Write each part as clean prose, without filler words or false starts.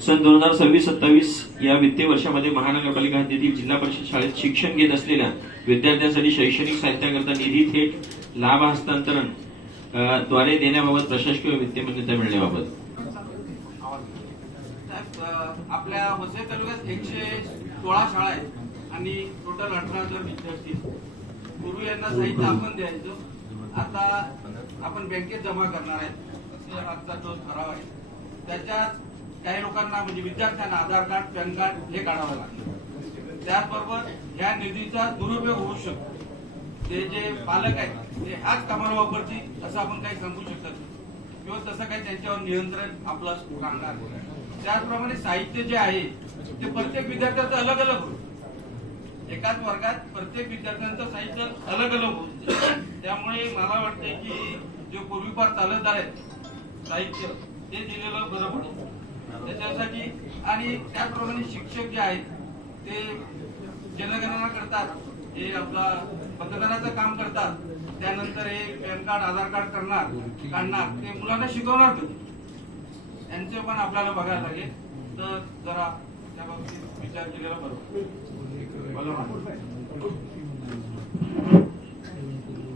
सन 2026-27 या वित्तीय वर्षामध्ये महानगरपालिका हद्दीतील जिल्हा परिषद शाळेत शिक्षण घेत असलेल्या विद्यार्थ्यांसाठी शैक्षणिक साहित्याकरता निधी थेट लाभ हस्तांतरण द्वारे देण्याबाबत प्रशासकीय वित्तीय मान्यता मिळण्याबाबत आपल्या वसई तालुक्यात 116 शाळा आहेत आणि टोटल 18,000 विद्यार्थी. पूर्वी यांना साहित्य आपण द्यायचं, आता आपण बँकेत जमा करणार आहे. आजचा जो ठराव आहे त्याच्यात काही लोकांना म्हणजे विद्यार्थ्यांना आधार कार्ड, पॅन कार्ड हे काढावं लागतं. त्याचबरोबर ह्या निधीचा दुरुपयोग होऊ शकतो. ते जे पालक आहेत ते ह्याच कामाला वापरतील असं आपण काही सांगू शकत नाही किंवा तसं काही त्यांच्यावर नियंत्रण आपलं राहणार नाही. त्याचप्रमाणे साहित्य जे आहे ते प्रत्येक विद्यार्थ्याचं अलग अलग होतं. एकाच वर्गात प्रत्येक विद्यार्थ्यांचं साहित्य अलग अलग होतं. त्यामुळे मला वाटते की जे पूर्वीपार चालत आहेत साहित्य ते दिलेलं बरं पडतं त्याच्यासाठी. आणि त्याचप्रमाणे शिक्षक जे आहेत ते जनगणना करतात, हे आपला मतदानाचं काम करतात, त्यानंतर हे पॅन कार्ड, आधार कार्ड काढणार, ते मुलांना शिकवणार कधी, यांचे पण आपल्याला बघायला लागेल. तर जरा त्या बाबतीत विचार केलेला बरोबर.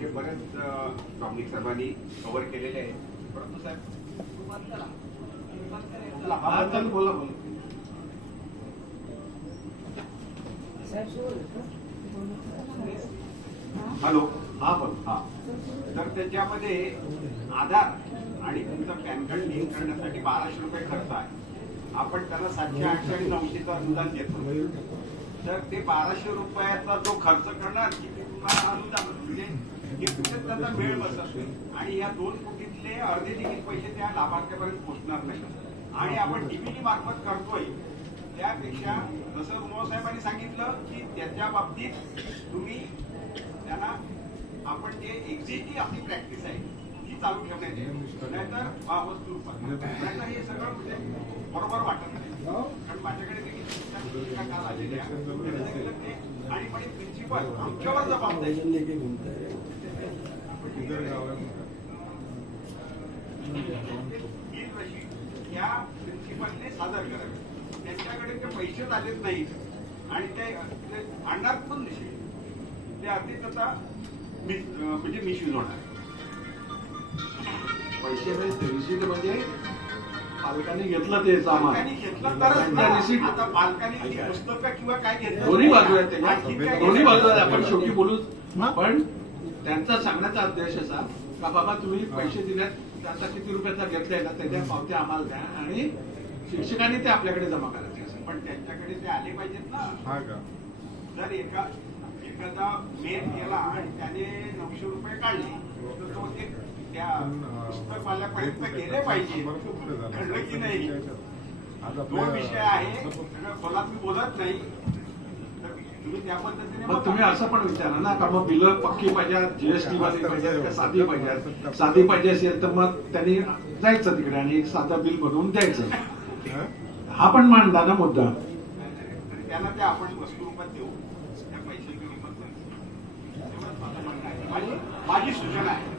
हे बरेच टॉपिक सर्वांनी कव्हर केलेले आहे. परंतु साहेब बोला. हॅलो, हा बोल. हा, तर त्याच्यामध्ये आधार आणि तुमचा पॅन कार्ड लिंक करण्यासाठी 1200 रुपये खर्च आहे. आपण त्याला 700, 800 आणि 900चं अनुदान देतो. तर ते 1200 रुपयाचा जो खर्च करणार किती तुम्हाला अनुदान म्हणजे तिथेच त्यांचा वेळ बसत नाही आणि या 2 कोटीतले अर्धे देखील पैसे त्या लाभार्थ्यापर्यंत पोहोचणार नाही. आणि आपण डीबीटी मार्फत करतोय त्यापेक्षा जसं रुमाव साहेबांनी सांगितलं की त्याच्या बाबतीत तुम्ही त्यांना आपण जे एक्झिस्टिंग आपली प्रॅक्टिस आहे ती चालू ठेवण्याची, नाहीतर वस्तू नाहीतर हे सगळं म्हणजे बरोबर वाटत नाही. कारण माझ्याकडे देखील काल आलेल्या आणि पण प्रिन्सिपल आमच्यावर जबाबदारी या प्रिन्सिपलने सादर करावे. त्यांच्याकडे ते पैसे आलेच नाहीत आणि ते आणणार पण नाही. ते अगदी त्याचा म्हणजे मिसयूज होणार. पैसे रिसीट म्हणजे पालकांनी घेतलं ते सामान, पालकांनी घेतलं तरच. आता पालकांनी पुस्तकं किंवा काय घेतलं, दोन्ही बाजू आहेत त्याच्या, दोन्ही बाजू आहेत. आपण शेवटी बोलू, पण त्यांचा सांगण्याचा उद्देश असा का बाबा तुम्ही पैसे दिल्यात, त्याचा किती रुपयाचा घेतलाय ना त्याच्या पावत्या आम्हाला द्या आणि शिक्षकांनी ते आपल्याकडे जमा करायचे असेल. पण त्यांच्याकडे ते आले पाहिजेत ना. जर एखादा मेल केला आणि त्याने 900 रुपये काढले तर तो ते त्या पुस्तकवाल्यापर्यंत गेले पाहिजे. कळलं की नाही? 2 विषय आहे, खोलात मी बोलत नाही. तुम्ही त्या पद्धतीने मग तुम्ही असं पण विचारा ना का मग बिलं पक्की पाहिजे, जीएसटी वाली पाहिजे का साधी पाहिजे. साधी पाहिजे असेल तर मग त्यांनी जायचं तिकडे आणि एक साधं बिल बनवून द्यायचं. हा पण मांडला ना मुद्दा. त्यांना ते आपण वस्तू रूपात देऊ, त्या पैशाची किंमत माझी सूचना आहे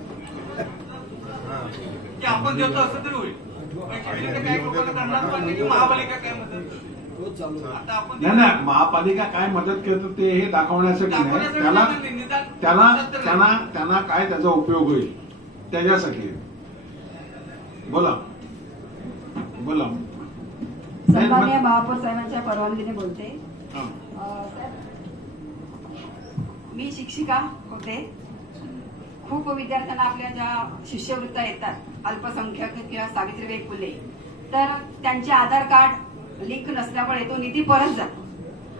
की आपण देतो असं तरी होईल. काही लोकांना करणार पण नाही की महापालिका काय मदत. आता आपण नाही, महापालिका काय मदत करते ते हे दाखवण्यासाठी नाही, त्यांना काय त्याचा उपयोग होईल त्याच्यासाठी. बोला बोला. सन्माननीय महापौर साहेबांच्या परवानगीने बोलते. मी शिक्षिका होते. खूप विद्यार्थ्यांना आपल्या ज्या शिष्यवृत्त्या येतात अल्पसंख्याक किंवा सावित्रीबाई फुले, तर त्यांचे आधार कार्ड लिंक नसल्यामुळे तो निधी परत जातो.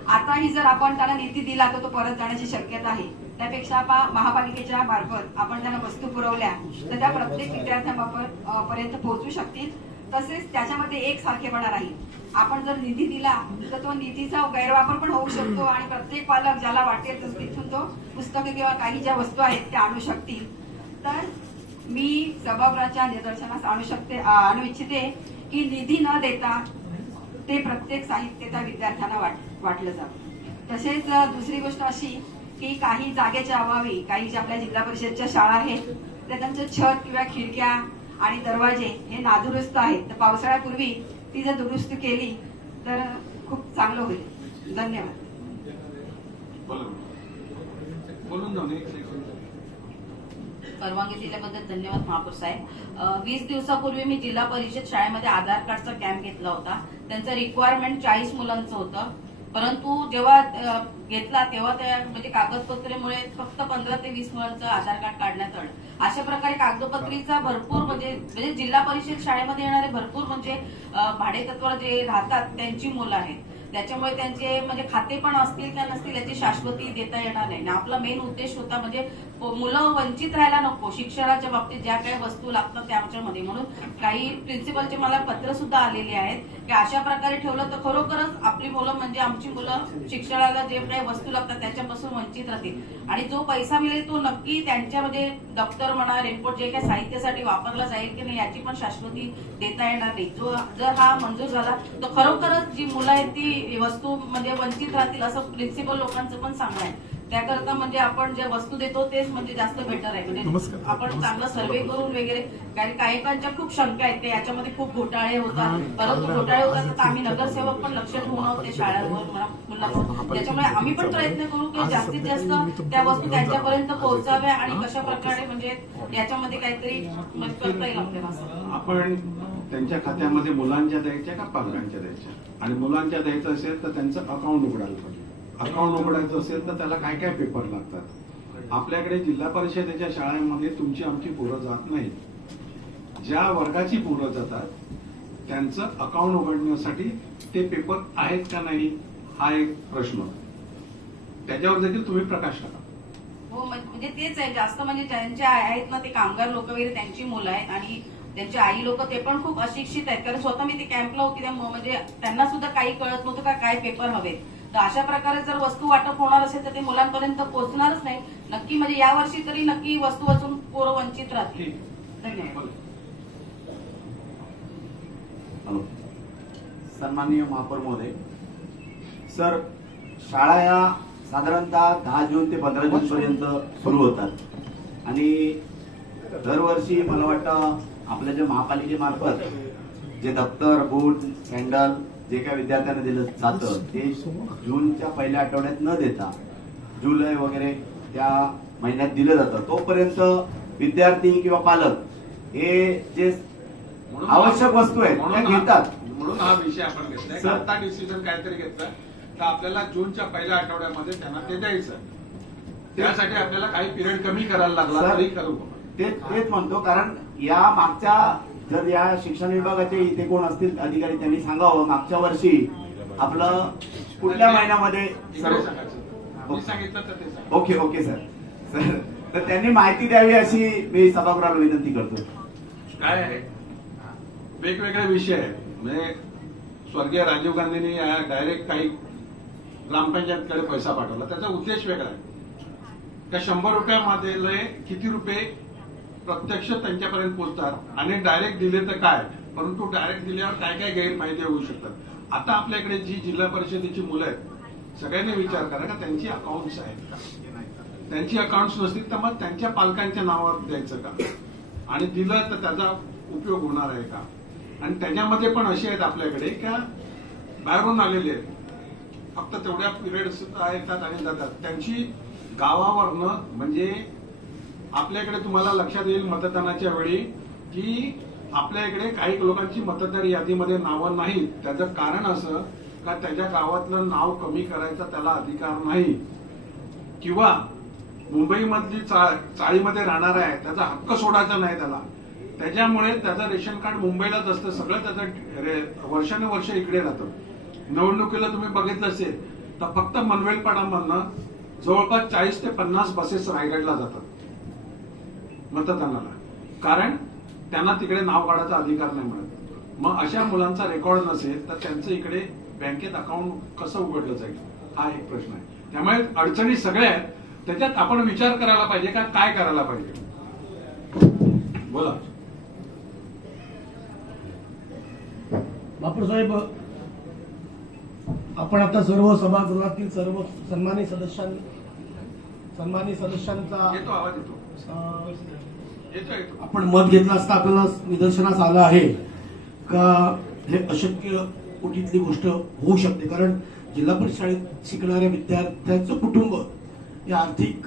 आताही जर आपण त्यांना निधी दिला तर तो परत जाण्याची शक्यता आहे. त्यापेक्षा महापालिकेच्या मार्फत आपण त्यांना वस्तू पुरवल्या तर त्या प्रत्येक विद्यार्थ्यांपर्यंत पोहोचू शकतील. तसेच त्याच्यामध्ये एक सारखेपणा राहील. आपण जर निधी दिला तर तो निधीचा गैरवापर पण होऊ शकतो आणि प्रत्येक पालक ज्याला वाटेल तिथून तो पुस्तकं किंवा काही ज्या वस्तू आहेत त्या आणू शकतील. तर मी सभागृहाच्या निदर्शनास आणू इच्छिते की निधी न देता ते प्रत्येक साहित्य त्या विद्यार्थ्यांना वाटलं जावं. तसेच दुसरी गोष्ट अशी की काही जागेच्या अभावी काही ज्या आपल्या जिल्हा परिषदच्या शाळा आहेत त्या त्यांचं छत किंवा खिडक्या आणि दरवाजे हे नादुरुस्त आहेत. तर पावसाळ्यापूर्वी ती जर दुरुस्ती केली तर खूप चांगलं होईल. धन्यवाद. बोलून जाऊ एक सेकंड. परवानगी दिल्याबद्दल धन्यवाद महापौर साहेब. 20 दिवसापूर्वी मी जिल्हा परिषद शाळेमध्ये आधार कार्डचा कॅम्प घेतला होता. त्यांचं रिक्वायरमेंट 40 मुलांचं होतं, परंतु जेव्हा घेतला तेव्हा त्या म्हणजे कागदपत्रेमुळे फक्त 15 ते 20 मुलांचं आधार कार्ड काढण्यात आलं. अशा प्रकारे कागदपत्रीचा भरपूर म्हणजे जिल्हा परिषद शाळेमध्ये येणारे भरपूर म्हणजे भाडेतत्वावर जे राहतात त्यांची मुलं आहेत. त्याच्यामुळे त्यांचे म्हणजे खाते पण असतील का नसतील याची शाश्वती देता येणार नाही. आपला मेन उद्देश होता म्हणजे मुलं वंचित राहायला नको शिक्षणाच्या बाबतीत ज्या काही वस्तू लागतात त्याच्यामध्ये. म्हणून काही प्रिन्सिपलचे मला पत्र सुद्धा आलेले आहेत की अशा प्रकारे ठेवलं तर खरोखरच आपली मुलं म्हणजे आमची मुलं शिक्षणाला जे काही वस्तू लागतात त्याच्यापासून वंचित राहतील. आणि जो पैसा मिळेल तो नक्की त्यांच्यामध्ये दप्तर म्हणा रेनकोट जे काही साहित्यासाठी वापरला जाईल की नाही याची पण शाश्वती देता येणार नाही. जर हा मंजूर झाला तर खरोखरच जी मुलं आहेत ती वस्तू म्हणजे वंचित राहतील असं प्रिन्सिपल लोकांचं पण सांगणं आहे. त्याकरता म्हणजे आपण जे वस्तू देतो तेच म्हणजे जास्त बेटर आहे. म्हणजे आपण चांगला सर्वे करून वगैरे, कारण काहीकांच्या खूप शंका आहेत की याच्यामध्ये खूप घोटाळे होतात, परंतु घोटाळे होतात तर आम्ही नगरसेवक पण लक्ष ठेवून आहोत ते शाळांवर मुलांवर. त्याच्यामुळे आम्ही पण प्रयत्न करू की जास्तीत जास्त त्या वस्तू त्यांच्यापर्यंत पोहोचाव्या आणि कशा प्रकारे म्हणजे याच्यामध्ये काहीतरी करता येईल आपल्याला. आपण त्यांच्या खात्यामध्ये मुलांच्या द्यायच्या का पालकांच्या द्यायच्या? आणि मुलांच्या द्यायचं असेल तर त्यांचं अकाउंट उघडायला पाहिजे. अकाउंट उघडायचं असेल तर त्याला काय काय पेपर लागतात? आपल्याकडे जिल्हा परिषदेच्या शाळांमध्ये तुमची आमची पोरं जात नाहीत. ज्या वर्गाची पोरं जातात त्यांचं अकाउंट उघडण्यासाठी ते पेपर आहेत का नाही हा एक प्रश्न. त्याच्यावर देखील तुम्ही प्रकाश टाका. हो म्हणजे तेच आहे जास्त म्हणजे ज्यांचे आहेत ना ते कामगार लोक वगैरे त्यांची मुलं आहेत आणि त्यांचे आई लोक ते पण खूप अशिक्षित आहेत. कारण स्वतः मी ते कॅम्पला होती म्हणजे त्यांना सुद्धा काही कळत नव्हतं का काय पेपर हवे. तर अशा प्रकारे जर वस्तू वाटप होणार असेल तर ते मुलांपर्यंत पोहोचणारच नाही. नक्की म्हणजे या वर्षी तरी नक्की वस्तू वाचून पोरं वंचित राहतील. धन्यवाद. सन्माननीय महापौर महोदय, सर शाळा या साधारणतः 10 जून ते 15 जून पर्यंत सुरू होतात आणि दरवर्षी मला वाटतं आपल्या जे महापालिकेमार्फत जे दप्तर बूट कॅन्डल जे काही विद्यार्थ्यांना दिलं जातं ते जूनच्या पहिल्या आठवड्यात न देता जुलै वगैरे त्या महिन्यात दिलं जातं. तोपर्यंत विद्यार्थी किंवा पालक हे जे आवश्यक वस्तू आहेत त्या घेतात. म्हणून हा विषय आपण घेतलाय. सर, आता डिसिजन काहीतरी घेतलं तर आपल्याला जूनच्या पहिल्या आठवड्यामध्ये त्यांना ते द्यायचं. त्यासाठी आपल्याला काही पिरियड कमी करायला लागला सर, तरी करू. तेच म्हणतो, कारण या मागच्या जर या शिक्षण विभागाचे इथे कोण असतील अधिकारी त्यांनी सांगावं मागच्या वर्षी आपलं कुठल्या महिन्यामध्ये इकडे सांगायचं. मी सांगितलं तर ते सांग. ओके सर तर त्यांनी माहिती द्यावी अशी मी सभागृहाला विनंती करतो. काय आहे वेगवेगळे विषय आहेत. म्हणजे स्वर्गीय राजीव गांधींनी डायरेक्ट काही ग्रामपंचायतकडे पैसा पाठवला. त्याचा उद्देश वेगळा आहे. त्या 100 रुपयामध्ये किती रुपये प्रत्यक्ष त्यांच्यापर्यंत पोहोचतात आणि डायरेक्ट दिले तर काय, परंतु डायरेक्ट दिल्यावर काय काय गैरमाहिती होऊ शकतात. आता आपल्याकडे जी जिल्हा परिषदेची मुलं आहेत सगळ्यांनी विचार करा का त्यांची अकाउंट्स आहेत का. त्यांची अकाउंट्स नसतील तर मग त्यांच्या पालकांच्या नावावर द्यायचं का आणि दिलं तर त्याचा उपयोग होणार आहे का. आणि त्याच्यामध्ये पण असे आहेत आपल्याकडे का बाहेरून आलेले आहेत फक्त तेवढ्या पिरियड येतात आणि जातात. त्यांची गावावरनं म्हणजे आपल्याकडे तुम्हाला लक्षात येईल मतदानाच्या वेळी की आपल्या इकडे काही लोकांची मतदार यादीमध्ये नावं नाहीत. त्याचं कारण असं का त्याच्या गावातलं नाव कमी करायचा त्याला अधिकार नाही किंवा मुंबईमधली चाळीमध्ये राहणार आहे त्याचा हक्क सोडायचा नाही त्याला. त्याच्यामुळे त्याचं रेशन कार्ड मुंबईलाच असतं. सगळं त्याचं वर्षानुवर्ष इकडे राहतं. निवडणुकीला तुम्ही बघितलं असेल तर फक्त मनवेलपाडामधनं जवळपास 40 ते 50 बसेस रायगडला जातात मतदानाला. कारण त्यांना तिकडे नाव काढायचा अधिकार नाही मिळत. मग अशा मुलांचा रेकॉर्ड नसेल तर त्यांचं इकडे बँकेत अकाउंट कसं उघडलं जाईल हा एक प्रश्न आहे. त्यामुळे अडचणी सगळ्या आहेत. त्याच्यात आपण विचार करायला पाहिजे का काय करायला पाहिजे. बोला महापौर साहेब, आपण आता सर्व सभागृहातील सर्व सन्मानित सदस्यांचा येतो आवाज येतो आपण मत घेतलं असता आपल्याला निदर्शनास आलं आहे का हे अशक्य कोटीतली गोष्ट होऊ शकते, कारण जिल्हा परिषद शाळेत शिकणाऱ्या विद्यार्थ्यांचं कुटुंब हे आर्थिक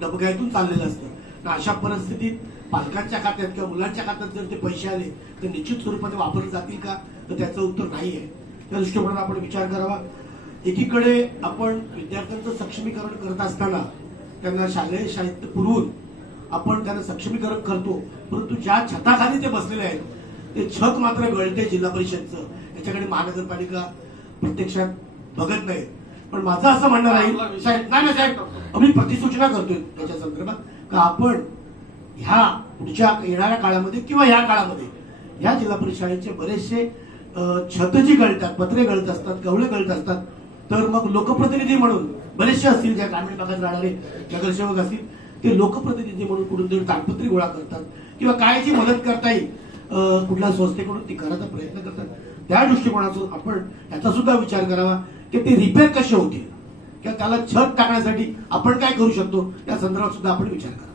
डबक्यातून चाललेलं असतं. आणि अशा परिस्थितीत पालकांच्या खात्यात किंवा मुलांच्या खात्यात जर ते पैसे आले तर निश्चित स्वरूपात वापरले जातील का, तर त्याचं उत्तर नाही आहे. त्या दृष्टिकोनातून आपण विचार करावा. एकीकडे आपण विद्यार्थ्यांचं सक्षमीकरण करत असताना त्यांना शालेय साहित्य पुरवून आपण त्यांना सक्षमीकरण करतो, परंतु ज्या छताखाली ते बसलेले आहेत ते छत मात्र गळते जिल्हा परिषदचं, याच्याकडे महानगरपालिका प्रत्यक्षात बघत नाही. पण माझं असं म्हणणं राहील साहेब, नाही साहेब, मी प्रतिसूचना करतोय त्याच्या संदर्भात का आपण ह्या पुढच्या येणाऱ्या काळामध्ये किंवा ह्या काळामध्ये ह्या जिल्हा परिषद शाळेचे बरेचसे छत जी गळतात, पत्रे गळत असतात, कवळे गळत असतात, तर मग लोकप्रतिनिधी म्हणून बरेचसे असतील ज्या ग्रामीण भागात राहणारे नगरसेवक असतील ते लोकप्रतिनिधी म्हणून कुठून तरी ताडपत्री गोळा करतात किंवा काय जी मदत करता येईल कुठल्या संस्थेकडून ती करायचा प्रयत्न करतात. त्या दृष्टिकोनातून आपण याचा सुद्धा विचार करावा की ते रिपेअर कसे होतील किंवा त्याला छत टाकण्यासाठी आपण काय करू शकतो या संदर्भात सुद्धा आपण विचार करावा.